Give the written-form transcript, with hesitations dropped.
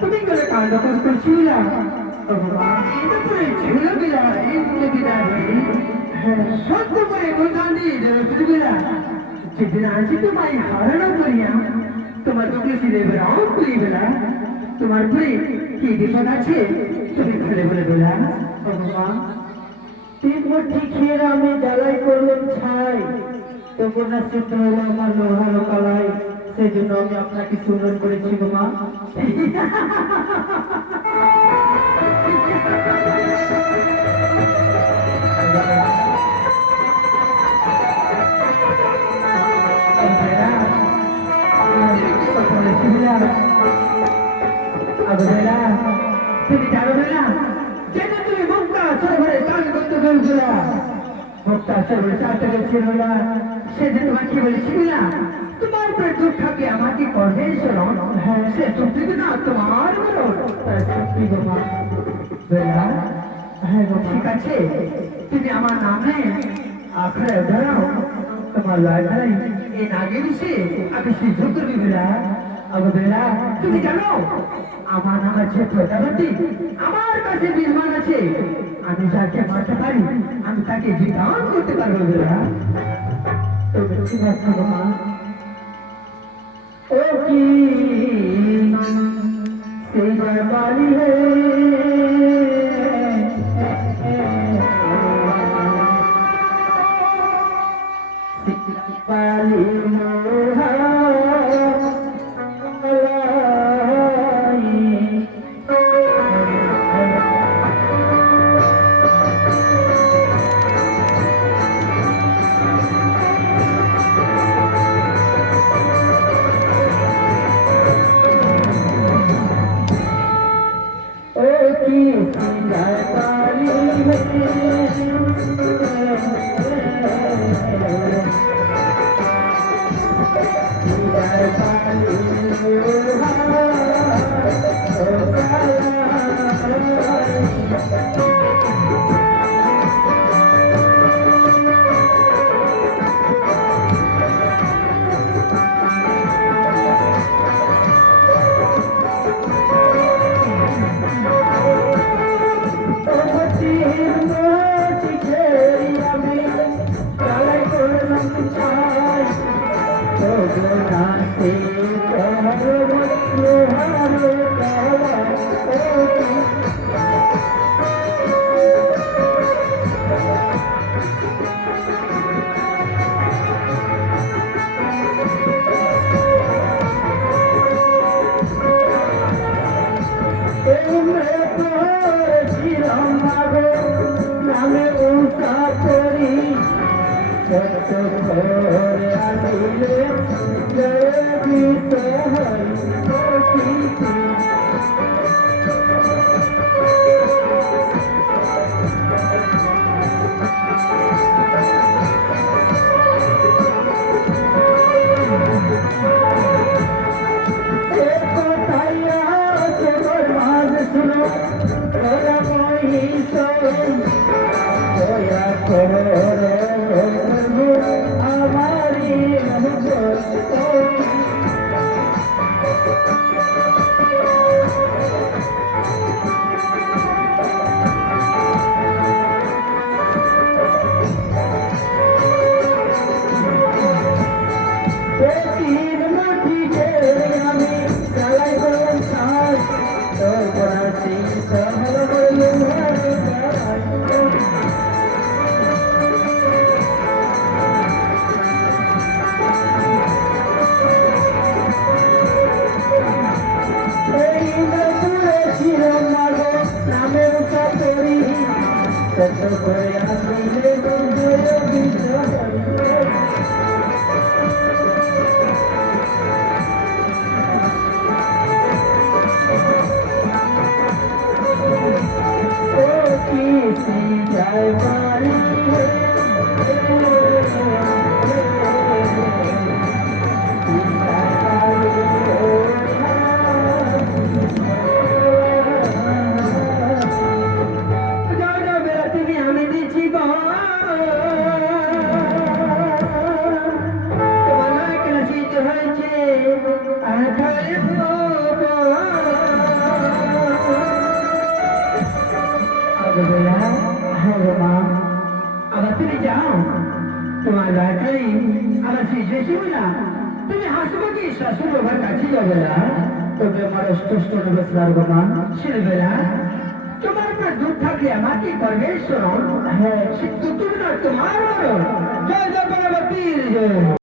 তুমি করে কাণ্ড করছিল সত্য করে যেদিন আছি তোমায় হারানো করিয়া তোমার তুলসী দেবের অঙ্কুলি বেলা তোমার প্রেম কি বিপদ আছে তুমি ফেলে বলে বেলা ভগবান ঠিক খেয়ে আমি জ্বালাই করলাম ছাই তবু না সিদ্ধ হলো আমার লোহার কালাই সেই জন্য আমি আপনাকে সুন্দর করেছি গো মা তুমি জানো না যেটা তুমি মুক্তা সরবরে কাজ করতে চলছিল মুক্তা সরবরে চারটে গেছিল না সেদিন তোমার কি বলেছিল না তোমার উপরে দুঃখ থাকে আমাকে করবে হ্যাঁ সে সত্যি না তোমার সত্যি গোমা হ্যাঁ গো ঠিক আছে তুমি আমার নামে আখড়ে দাঁড়াও তোমার লাইব্রেরি এই নাগে বসে আমি সেই যুদ্ধ বিবেলা বেলা তুমি জানো আমার নাম আছে প্রজাপতি আমার কাছে বিমান আছে আমি যাকে মারতে পারি আমি তাকে বিধান করতে পারবো বেলা তুমি ঠিক আছে মা ও কি সেই বালি বালি মোহা নাচে লোহার কালাই নামে উষা করি সত্য ঘরে আসিলে বিষয় আবার তুমি যাও তোমার লাইটাই আমার সেই শেষে না তুমি হাসবো কি শাশুড় বাবার কাছে যাবে না তবে আমার অষ্টষ্ট নবসলার ভগবান ছেলেবে না তোমার উপর দুধ থাকলে আমার কি করবে শোনো হ্যাঁ সে দুধ না তোমার বড় জয় জয় বলবতীর জয়